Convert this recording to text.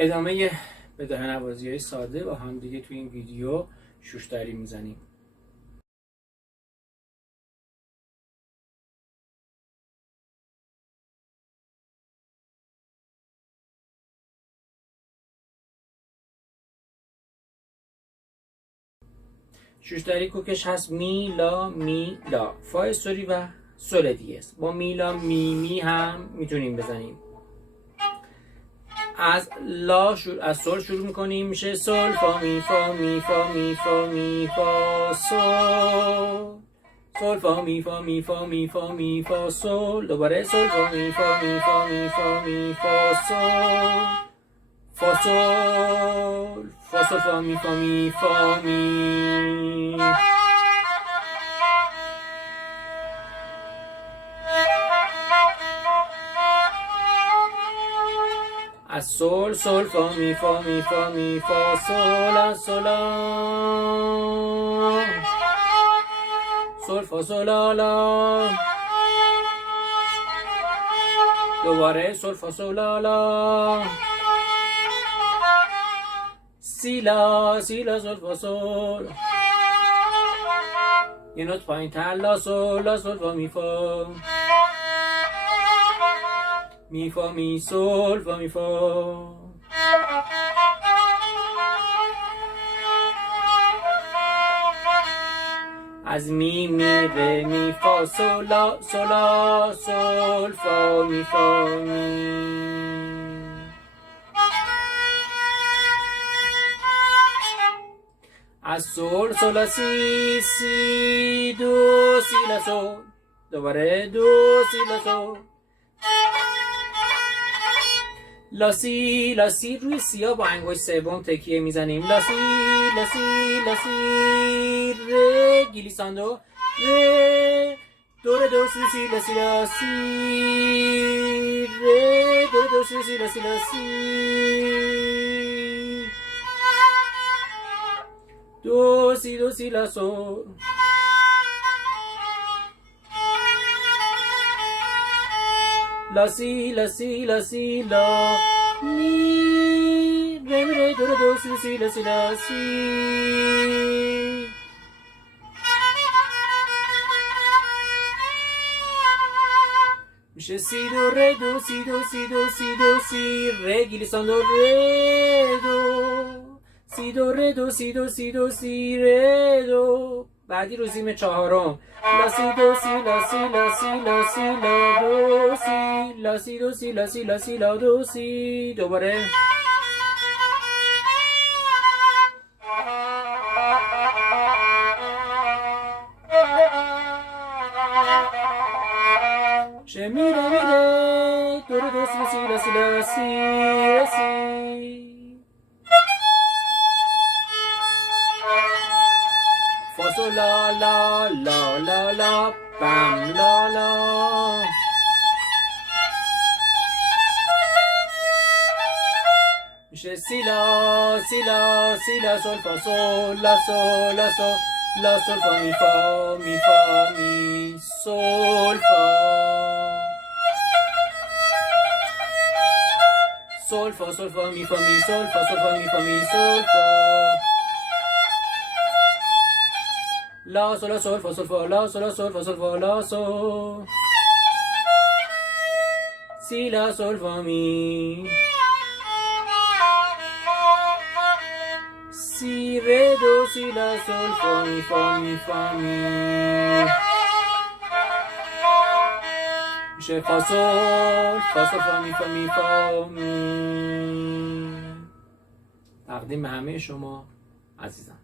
ادامه بداهه نوازی های ساده با هم دیگه توی این ویدیو شوشتری میزنیم. شوشتری کوکش هست می لا می لا، فا استوری و سول دیез. با می لا می می هم میتونیم بزنیم. از سول شروع میکنیم، میشه سول فا می فا می فا می فا می فا سول، سول فا می فا می فا می فا می فا سول، دوباره سول فا می فا می فا می فا می فا سول، فا سول، فا سول فا می فا می فا می. از سول سول فا می فا می فا می فا سول، از سولا سول فا سولا لا، دوباره سول فا سولا لا، سی لا سی لا سول فا سول، یه نوت پایین تر لا سول فا می فا می فا می سول فا می فا. از می می ره می فا سولا سولا سول فا می فا می. از سول سولا سی سی دو سی لا سول، دوباره دو سی لا سول، لا سی روی سیا با انگشت سوم تکیه میزنیم. لا سی لا سی لا سی ره گلیساندو ره دو ره دو سی سی لا سی لا سی ره دو ره دو سی سی لا سی لا سی دو سی لا سول، لا سی لا سی لا سی لا می ره می ره دو ره دو سی سی لا سی لا سی، میشه سی دو ره دو سی دو سی دو سی دو سی ره گلیساندو ره دو سی دو ره دو سی دو سی دو سی ره دو. بعدی روزیم چهارم، لا سی دو سی لا سی لا سی لا سی لا دو سی، لا سی دو سی لا سی لا سی لا دو سی، دوباره شه میره میره دو ره دو سی سی لا سی لا سی سی، فا سول لا لا لا لا لا بم لا لا، میشه سی لا سی لا سی لا سول فا سول لا سول لا سول لا سول فا می فا می فا می سول فا سول فا می فا می سول فا سول فا می فا می سول فا، لا سول فا سول فا لا سول فا سول فا لا سول، سی لا سول فا می، سی ره دو سی لا سول فا می فا می فا می، میشه فا سول فا می فا می فا می. تقدیم به همه شما عزیزان.